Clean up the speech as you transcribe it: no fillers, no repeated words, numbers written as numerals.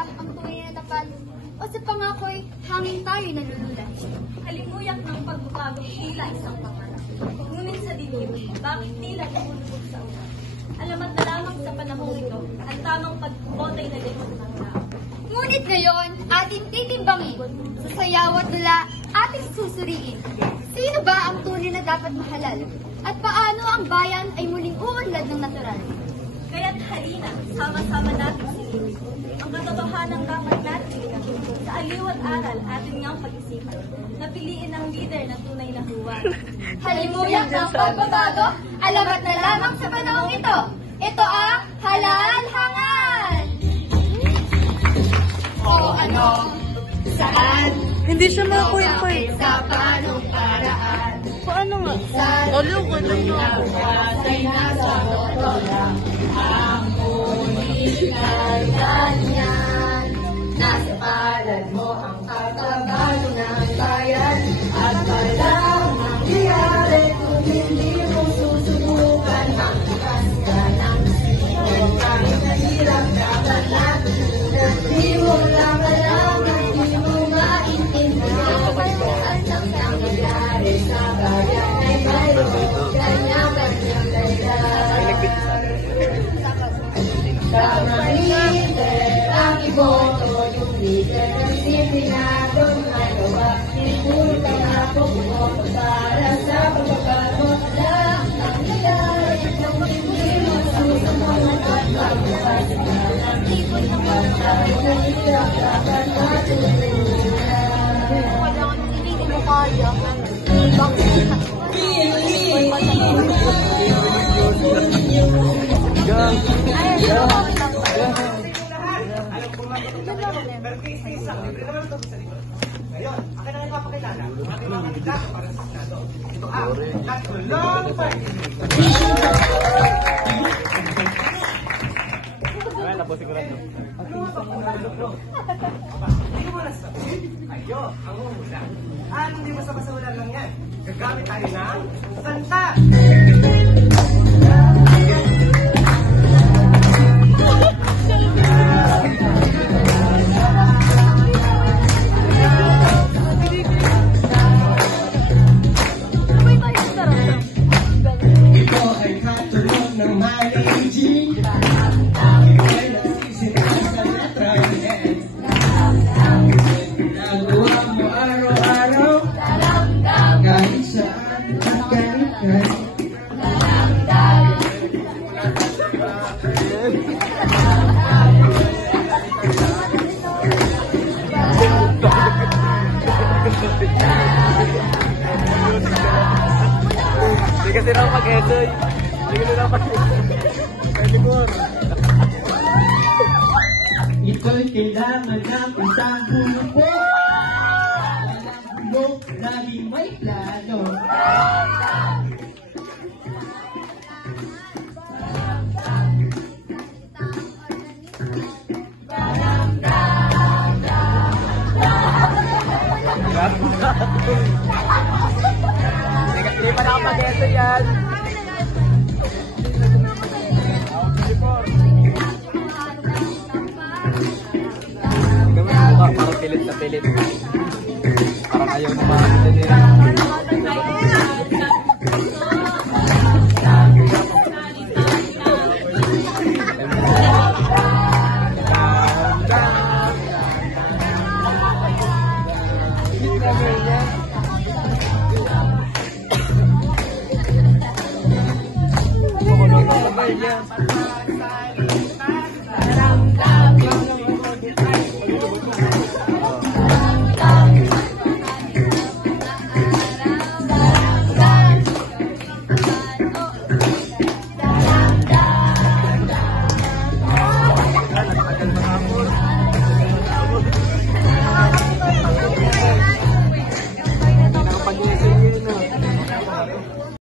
ba ang tunay na tapat? O sa pangako'y hangin tayo'y nalululas? Halimuyak ng pagbabago tila isang pangarap. Ngunit sa dilim, bakit tila lumulubog sa ulan? Alamat na lamang sa panahong ito, ang tamang pagbotay na limot ng tao. Ngunit ngayon, ating titimbangin. Sa sayaw at dula, ating susuriin. Sino ba ang tunay na dapat mahalal? At paano ang bayan ay muling uunlad ng natural? Kaya't halina, sama-sama natin silipin. Ang katotohanan dapat natin ginagin. Sa aliw at aral, atin ngang pag-isipan. Napiliin ang leader na tunay na huwan. Halimuyak ng pagbabago, alamat na lamang sa panahong ito. Ito ang Halal Hangal! O ano, saan, Hindi siya makuya-kuya. sa paanong paraan. Paano nga? Saan, Aliw ko na yun. ay nasa boto lang. Ang ulitan ganyan. Nasa palad mo ang kakabago ng bayan. At walang mangyayari kung hindi mo susubukan. Magbukas ka ng sipon. Kahit nahirap dapat natutunan. Di mo lang alam at di mo maintindihan. At ang nangyayari sa bayan ay mayroon kanya-kanyang dahilan. Tama leader ang iboto, yung leader ng disiplinado magawa. Ipulta na po bumoto para sa pagbabago. Alam ang nangyayari kung hindi mo susunod at pagbukas ka ng tipon ng pagsabi na hirap dapat natutunan. Hindi mo kaya. Ngayon, akin na ipapakilala ang aking mga kandidato para sa Senado. Ito ang Katulong Party. Hindi ko muna sabihin, kayo ang uhula. At hindi mo sa basura lang yan. Gagamit tayo ng santa. Ito ay katulong ng managing. Ito'y nasisimula sa letra N. Ginagawa mo araw-araw. Kahit saan at kahit kahit. Hindi kasi na mag-esoy. Hindi kasi na mag-esoy. Ito'y kailangan natin sa grupo. Alam mo, laging may plano. Hindi pa nakapag-esoy yan. Gawin mo ka, parang pilit na pilit. Parang ayaw na makakita.